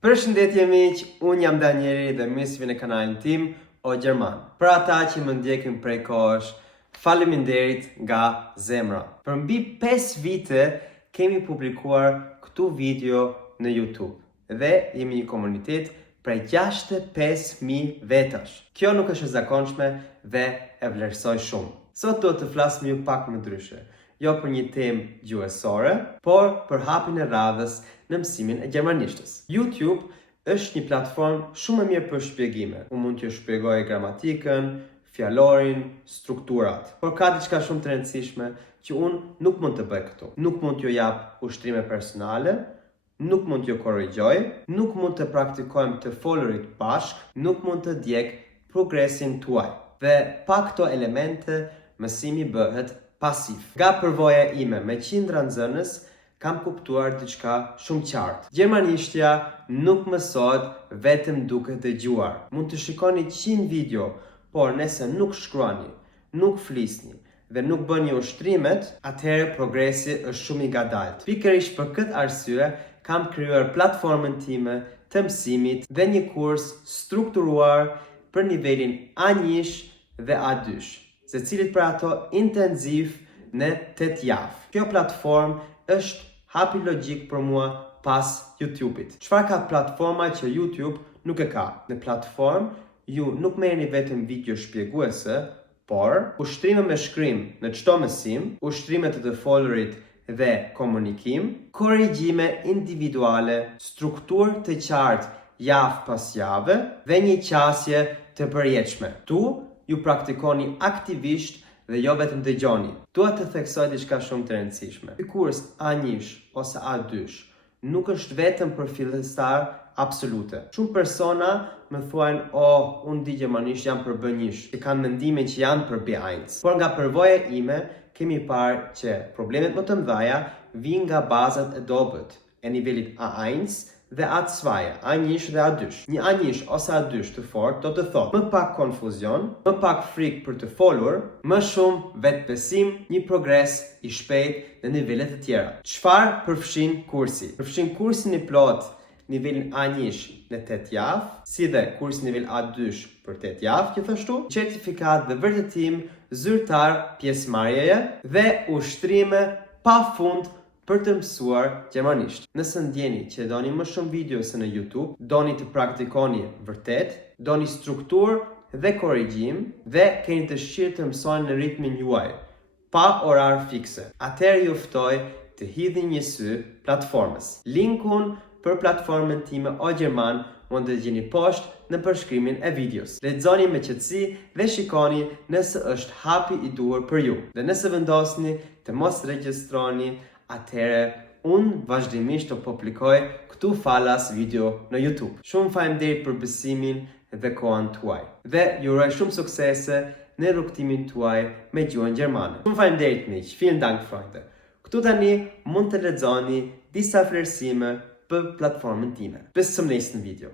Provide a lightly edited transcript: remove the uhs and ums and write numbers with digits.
Përshëndetje miq, unë jam Danieli dhe mirë në kanalin tim O Gjerman. Për ata që më ndjekin prej kohësh, faleminderit nga zemra. Për mbi 5 vite kemi publikuar këtu video në YouTube dhe jemi një komunitet prej 65.000 vetash. Kjo nuk është e zakonshme dhe e vlerësoj shumë. Sot do të flas me ju pak më ndryshe. Jo për një temë gjuhësore, por për hapjen e radhës në mësimin e gjermanishtës. YouTube është një platformë shumë e mirë për shpjegime. Unë mund t'ju shpjegoj gramatikën, fjalorin, strukturat. Por ka diçka shumë të rëndësishme që unë nuk mund të bëj këtu. Nuk mund t'ju jap ushtrime personale, nuk mund t'ju korrigjoj, nuk mund të praktikojmë të folurit bashk, nuk mund të djeg progresin tuaj. Dhe pa këto elemente, mësimi bëhet pasiv. Nga përvoja ime me qindra nxënës, kam kuptuar diçka shumë qartë. Gjermanishtja nuk mësohet vetëm duke dëgjuar. Mund të shikoni 100 video, por nëse nuk shkruani, nuk flisni dhe nuk bëni ushtrimet, atëherë progresi është shumë i ngadalt. Pikërisht për këtë arsye, kam krijuar platformën time të mësimit dhe një kurs strukturuar për nivelin A1 dhe A2, secilit për ato intensiv në 8 javë. Kjo platformë është hapi logjik për mua pas YouTube-it. Çfarë ka platforma që YouTube nuk e ka? Në platformë ju nuk merrni vetëm video shpjeguese, por ushtrime me shkrim në çdo mësim, ushtrime të folurit dhe komunikim, korrigjime individuale, strukturë të qartë javë pas jave dhe një qasje të përjetshme. Tu ju praktikoni aktivisht dhe jo vetëm dëgjoni. Dua të theksoj diçka shumë të rëndësishme. Ky kurs A1 ose A2 nuk është vetëm për fillestar absolute. Shumë persona më thuajnë, unë di gjermanisht jam për B1, që kanë mendimin që janë për B1. Por nga përvoja ime, kemi parë që problemet më të mëdha vijnë nga bazat e dobët e nivelit A1 dhe A2, A1 dhe A2. Një A1 ose A2 të fortë do të thotë më pak konfuzion, më pak frikë për të folur, më shumë vetbesim, një progres i shpejt në nivelet të tjera. Çfarë përfshin kursi? Përfshin kursin i plot nivelin A1 në 8 javë, si dhe kursi nivel A2 për 8 javë, gjithashtu, certifikat dhe vërtetim zyrtar pjesëmarrjeje dhe ushtrime pafund për të mësuar gjermanisht. Nëse ndjeni që doni më shumë video se në YouTube, doni të praktikoni vërtet, doni strukturë dhe korrigjim dhe keni dëshirë të mësoni në ritmin juaj, pa orar fikse, atëherë ju ftoj të hidhni një sy platformës. Linkun për platformën time O Gjerman mund të gjeni poshtë në përshkrimin e videos. Lexoni me qetësi dhe shikoni nëse është hapi i duhur për ju. Dhe nëse vendosni të mos regjistroni, atëherë unë vazhdimisht të publikoj këtu falas video në YouTube. Shumë faleminderit për besimin dhe kohën tuaj. Dhe ju uroj shumë suksese në rrugtimin tuaj me gjuhën gjermane. Shumë faleminderit miq, vielen Dank Freunde. Këtu tani mund të lexoni disa vlerësime për platformën time. Bis zum nächsten Video.